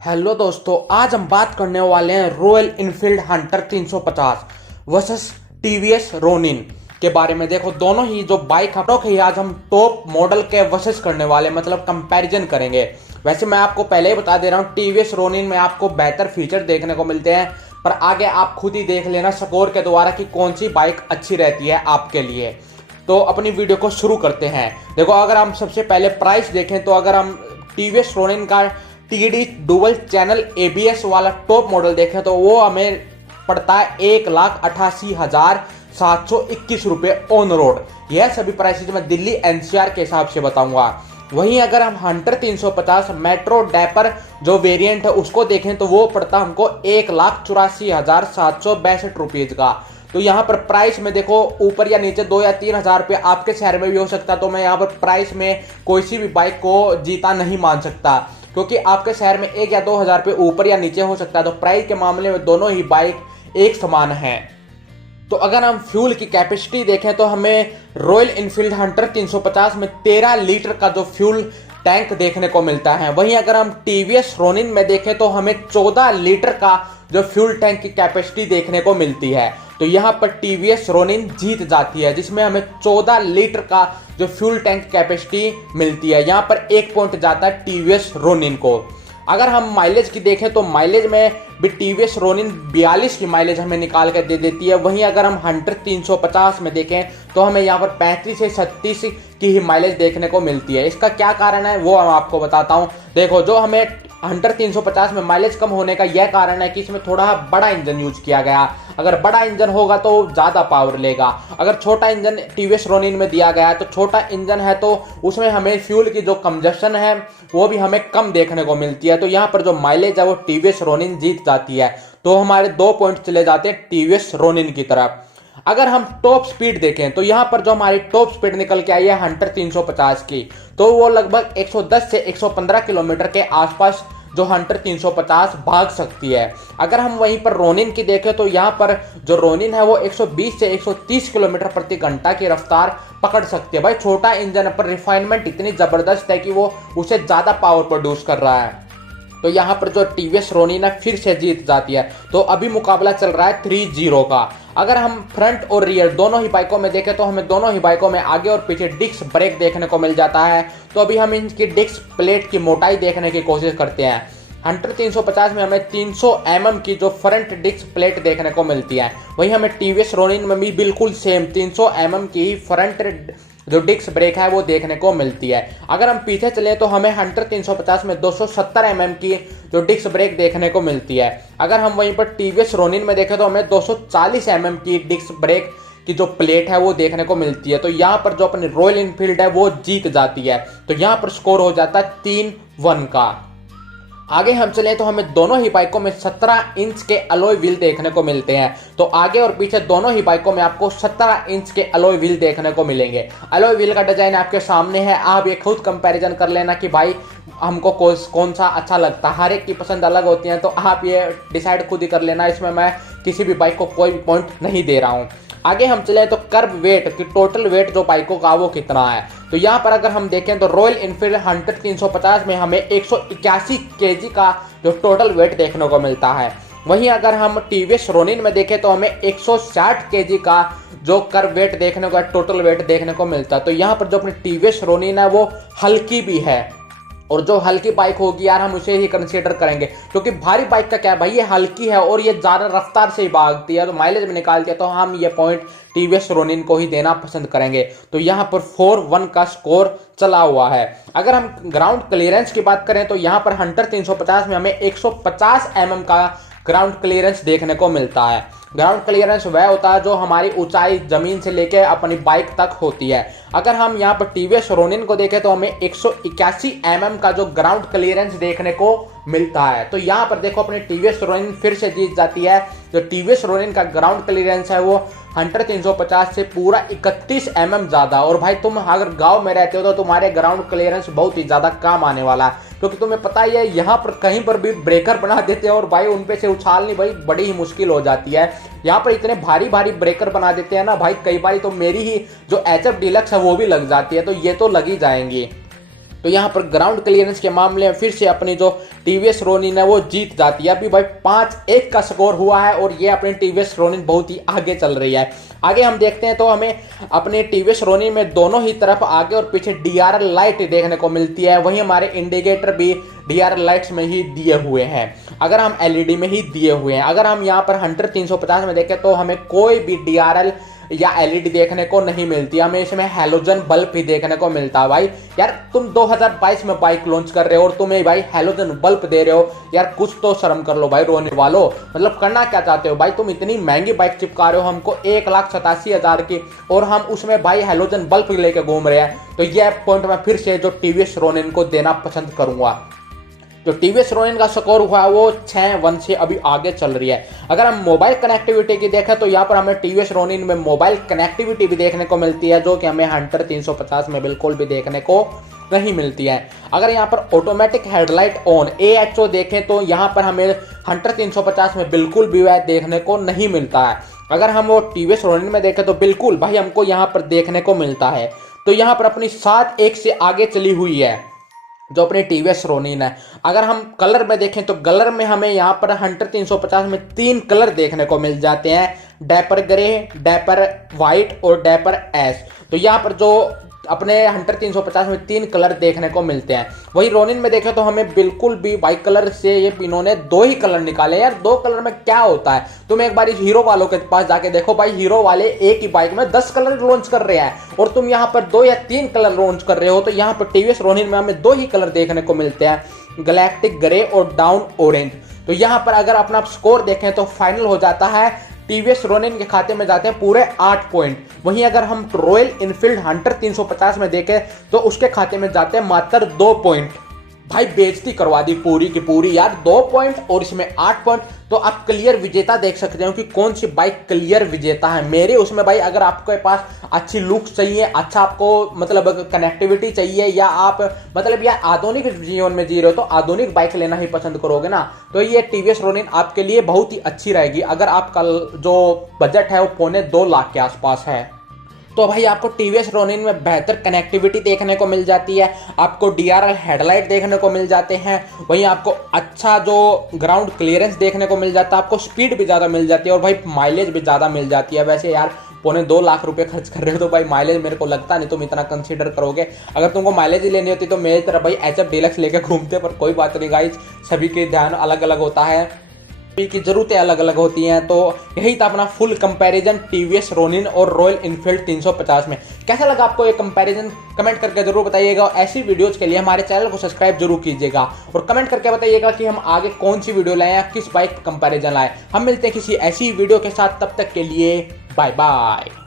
Hello दोस्तों, आज हम बात करने वाले हैं royal Enfield Hunter 350 versus TVS Ronin के बारे में। देखो, दोनों ही जो बाइक है आज हम टॉप मॉडल के वर्सेस करने वाले, मतलब कंपैरिजन करेंगे। वैसे मैं आपको पहले ही बता दे रहा हूँ, टीवीएस रोनिन में आपको बेहतर फीचर देखने को मिलते हैं, पर आगे आप खुद ही देख लेना स्कोर के द्वारा कि कौन सी बाइक अच्छी रहती है आपके लिए। तो अपनी वीडियो को शुरू करते हैं। देखो, अगर हम सबसे पहले प्राइस देखें तो अगर हम टीवीएस रोनिन का टीडी डुअल चैनल एबीएस वाला टॉप मॉडल देखें तो वो हमें पड़ता है 1,88,721 रुपये ऑन रोड। यह सभी प्राइसेज मैं दिल्ली एनसीआर के हिसाब से बताऊंगा। वहीं अगर हम हंटर 350 मेट्रो डैपर जो वेरिएंट है उसको देखें तो वो पड़ता हमको 1,84,762 रुपीज का। तो यहाँ पर प्राइस में देखो, ऊपर या नीचे 2 या 3 हज़ार रुपये आपके शहर में भी हो सकता है। तो मैं यहाँ पर प्राइस में कोई सी भी बाइक को जीता नहीं मान सकता, क्योंकि आपके शहर में 1 या 2 हज़ार रुपये ऊपर या नीचे हो सकता है। तो प्राइस के मामले में दोनों ही बाइक एक समान है। तो अगर हम फ्यूल की कैपेसिटी देखें तो हमें रॉयल इनफील्ड हंटर 350 में 13 लीटर का जो फ्यूल टैंक देखने को मिलता है। वहीं अगर हम टीवीएस रोनिन में देखें तो हमें 14 लीटर का जो फ्यूल टैंक की कैपेसिटी देखने को मिलती है। तो यहाँ पर टीवीएस रोनिन जीत जाती है, जिसमें हमें 14 लीटर का जो फ्यूल टैंक कैपेसिटी मिलती है। यहाँ पर 1 पॉइंट जाता है टीवीएस रोनिन को। अगर हम माइलेज की देखें तो माइलेज में भी टीवीएस रोनिन 42 की माइलेज हमें निकाल कर दे देती है। वहीं अगर हम हंटर 350 में देखें तो हमें यहाँ पर 35 से 36 की ही माइलेज देखने को मिलती है। इसका क्या कारण है वो मैं आपको बताता हूँ। देखो, जो हमें हंटर 350 में माइलेज कम होने का यह कारण है कि इसमें थोड़ा बड़ा इंजन यूज किया गया। अगर बड़ा इंजन होगा तो ज्यादा पावर लेगा। अगर छोटा इंजन टीवीएस रोनिन में दिया गया है तो छोटा इंजन है तो उसमें हमें फ्यूल की जो कंजप्शन है वो भी हमें कम देखने को मिलती है। तो यहाँ पर जो माइलेज है वो टीवीएस रोनिन जीत जाती है। तो हमारे 2 पॉइंट चले जाते हैं टीवीएस रोनिन की तरफ। अगर हम टॉप स्पीड देखें तो यहाँ पर जो हमारी टॉप स्पीड निकल के आई है हंटर 350 की, तो वो लगभग 110 से 115 किलोमीटर के आसपास जो हंटर 350 भाग सकती है। अगर हम वहीं पर रोनिन की देखें तो यहाँ पर जो रोनिन है वो 120 से 130 किलोमीटर प्रति घंटा की रफ्तार पकड़ सकती है। भाई, छोटा इंजन पर रिफाइनमेंट इतनी जबरदस्त है कि वो उसे ज्यादा पावर प्रोड्यूस कर रहा है। तो यहाँ पर जो टीवीएस रोनिन है फिर से जीत जाती है। तो अभी मुकाबला चल रहा है 3-0 का। अगर हम फ्रंट और रियर दोनों ही बाइकों में देखें तो हमें दोनों ही बाइकों में आगे और पीछे डिस्क ब्रेक देखने को मिल जाता है। तो अभी हम इनकी डिस्क प्लेट की मोटाई देखने की कोशिश करते हैं। हंटर 350 में हमें 300 mm की जो फ्रंट डिस्क प्लेट देखने को मिलती है। वहीं हमें टीवीएस रोनिन में भी बिल्कुल सेम 300 mm की ही फ्रंट जो डिस्क ब्रेक है वो देखने को मिलती है। अगर हम पीछे चले तो हमें हंटर 350 में 270 mm की जो डिस्क ब्रेक देखने को मिलती है। अगर हम वहीं पर टीवीएस रोनिन में देखें तो हमें 240 mm की डिस्क ब्रेक की जो प्लेट है वो देखने को मिलती है। तो यहाँ पर जो अपनी रॉयल इनफील्ड है वो जीत जाती है। तो यहाँ पर स्कोर हो जाता है 3-1 का। आगे हम चलें तो हमें दोनों ही बाइकों में 17 इंच के अलॉय व्हील देखने को मिलते हैं। तो आगे और पीछे दोनों ही बाइकों में आपको 17 इंच के अलॉय व्हील देखने को मिलेंगे। अलॉय व्हील का डिजाइन आपके सामने है, आप ये खुद कंपैरिजन कर लेना कि भाई हमको कौन सा अच्छा लगता है। हर एक की पसंद अलग होती है, तो आप ये डिसाइड खुद ही कर लेना। इसमें मैं किसी भी बाइक को कोई पॉइंट नहीं दे रहा हूँ। आगे हम चले तो कर्व वेट की टोटल वेट जो बाइकों का वो कितना है। तो यहाँ पर अगर हम देखें तो रॉयल इनफील्ड हंटर 350 में हमें 181 केजी का जो टोटल वेट देखने को मिलता है। वहीं अगर हम टीवीएस रोनिन में देखें तो हमें 160 केजी का जो कर्व वेट देखने को टोटल वेट देखने को मिलता है। तो यहाँ पर जो अपनी टीवीएस रोनिन है वो हल्की भी है, और जो हल्की बाइक होगी यार हम उसे ही कंसीडर करेंगे, क्योंकि भारी बाइक का क्या है भाई, ये हल्की है और ये ज़्यादा रफ्तार से ही भागती है, तो माइलेज में निकालती है। तो हम ये पॉइंट टीवीएस रोनिन को ही देना पसंद करेंगे। तो यहाँ पर 4-1 का स्कोर चला हुआ है। अगर हम ग्राउंड क्लियरेंस की बात करें तो यहाँ पर हंटर 350 में हमें 150 mm का ग्राउंड क्लियरेंस देखने को मिलता है। ग्राउंड क्लियरेंस वह होता है जो हमारी ऊंचाई जमीन से लेकर अपनी बाइक तक होती है। अगर हम यहाँ पर टीवीएस रोनिन को देखें तो हमें 181 mm का जो ग्राउंड क्लियरेंस देखने को मिलता है। तो यहाँ पर देखो, अपनी टीवीएस रोनिन फिर से जीत जाती है। जो टीवीएस रोनिन का ग्राउंड क्लियरेंस है वो हंटर 350 से पूरा 31 mm ज्यादा। और भाई, तुम अगर गांव में रहते हो तो तुम्हारे ग्राउंड क्लियरेंस बहुत ही ज्यादा काम आने वाला है, क्योंकि तुम्हें पता ही है यहाँ पर कहीं पर भी ब्रेकर बना देते हैं और भाई उन पे से उछालनी भाई बड़ी ही मुश्किल हो जाती है। यहाँ पर इतने भारी भारी ब्रेकर बना देते हैं ना भाई, कई बार तो मेरी ही जो एचएफ डीलक्स है वो भी लग जाती है। तो ये तो लग ही जाएंगी। तो यहाँ पर ग्राउंड क्लियरेंस के मामले में फिर से अपनी जो टीवीएस रोनिन है वो जीत जाती है। अभी भाई 5-1 का स्कोर हुआ है और ये अपनी टीवीएस रोनिन बहुत ही आगे चल रही है। आगे हम देखते हैं तो हमें अपने टीवीएस रोनिन में दोनों ही तरफ आगे और पीछे डीआरएल लाइट देखने को मिलती है। वहीं हमारे इंडिकेटर भी डीआरएल लाइट्स में ही दिए हुए हैं, अगर हम एलईडी में ही दिए हुए हैं। अगर हम यहाँ पर हंटर 350 में देखें तो हमें कोई भी डीआरएल या एलईडी देखने को नहीं मिलती, हमें इसमें हेलोजन बल्ब ही देखने को मिलता है। भाई यार तुम 2022 में बाइक लॉन्च कर रहे हो और तुम्हें भाई हेलोजन बल्ब दे रहे हो, यार कुछ तो शर्म कर लो भाई रोने वालों। मतलब करना क्या चाहते हो भाई, तुम इतनी महंगी बाइक चिपका रहे हो हमको 1,87,000 की और हम उसमें भाई हेलोजन बल्ब लेके घूम रहे हैं। तो यह पॉइंट मैं फिर से जो टीवीएस रोनिन को देना पसंद करूंगा। जो टीवीएस रोनिन का स्कोर हुआ है वो 6-1 से अभी आगे चल रही है। अगर हम मोबाइल कनेक्टिविटी की देखें तो यहाँ पर हमें टीवीएस रोनिन में मोबाइल कनेक्टिविटी भी देखने को मिलती है, जो कि हमें हंटर 350 में बिल्कुल भी देखने को नहीं मिलती है। अगर यहाँ पर ऑटोमेटिक हेडलाइट ऑन AHO देखें तो यहाँ पर हमें हंटर 350 में बिल्कुल भी वह देखने को नहीं मिलता है। अगर हम वो टीवीएस रोनिन में देखें तो बिल्कुल भाई हमको यहाँ पर देखने को मिलता है। तो यहाँ पर अपनी 7-1 से आगे चली हुई है जो अपनी टीवीएस रोनिन है। अगर हम कलर में देखें तो कलर में हमें यहाँ पर हंटर 350 में 3 कलर देखने को मिल जाते हैं, डैपर ग्रे, डैपर वाइट और डैपर एश। तो यहाँ पर जो अपने हंटर 350 में 3 कलर देखने को मिलते हैं। वही रोनिन में देखें तो हमें बिल्कुल भी वाइट कलर से ये इन्होंने 2 ही कलर निकाले। यार 2 कलर में क्या होता है, तुम एक बार इस हीरो वालों के पास जाके देखो भाई, हीरो वाले एक ही बाइक में 10 कलर लॉन्च कर रहे हैं और तुम यहाँ पर 2 या 3 कलर लॉन्च कर रहे हो। तो यहाँ पर टीवीएस रोनिन में हमें 2 ही कलर देखने को मिलते हैं, गैलेक्टिक ग्रे और डाउन ऑरेंज। तो यहाँ पर अगर अपना स्कोर देखें तो फाइनल हो जाता है टीवीएस रोनिन के खाते में जाते हैं पूरे 8 पॉइंट। वहीं अगर हम रॉयल इनफील्ड हंटर 350 में देखें तो उसके खाते में जाते हैं मात्र 2 पॉइंट। भाई बेइज्जती करवा दी पूरी की पूरी यार, 2 पॉइंट और इसमें 8 पॉइंट। तो आप क्लियर विजेता देख सकते हो कि कौन सी बाइक क्लियर विजेता है मेरे उसमें। भाई अगर आपके पास अच्छी लुक्स चाहिए, अच्छा आपको मतलब कनेक्टिविटी चाहिए, या आप मतलब यार आधुनिक जीवन में जी रहे हो तो आधुनिक बाइक लेना ही पसंद करोगे ना, तो ये टीवीएस रोनिन आपके लिए बहुत ही अच्छी रहेगी। अगर आपका जो बजट है वो 2.25 लाख के आसपास है तो भाई आपको टीवीएस रोनिन में बेहतर कनेक्टिविटी देखने को मिल जाती है, आपको डीआरएल हेडलाइट देखने को मिल जाते हैं, वहीं आपको अच्छा जो ग्राउंड क्लियरेंस देखने को मिल जाता है, आपको स्पीड भी ज़्यादा मिल जाती है और भाई माइलेज भी ज़्यादा मिल जाती है। वैसे यार 2.25 लाख रुपए खर्च कर रहे हो तो भाई माइलेज मेरे को लगता नहीं तुम इतना कंसीडर करोगे। अगर तुमको माइलेज ही लेनी होती तो मेरी तरह भाई HF डीलक्स लेके घूमते, पर कोई बात नहीं गाइस, सभी के ध्यान अलग अलग होता है, की जरूरतें अलग अलग होती हैं। तो यही था अपना फुल कंपैरिजन टीवीएस रोनिन और रॉयल इनफील्ड 350 में। कैसा लगा आपको ये कंपैरिजन, कमेंट करके जरूर बताइएगा। ऐसी वीडियोस के लिए हमारे चैनल को सब्सक्राइब जरूर कीजिएगा और कमेंट करके बताइएगा कि हम आगे कौन सी वीडियो लाएं या किस बाइक कंपैरिजन लाएं। हम मिलते हैं किसी ऐसी वीडियो के साथ, तब तक के लिए बाय बाय।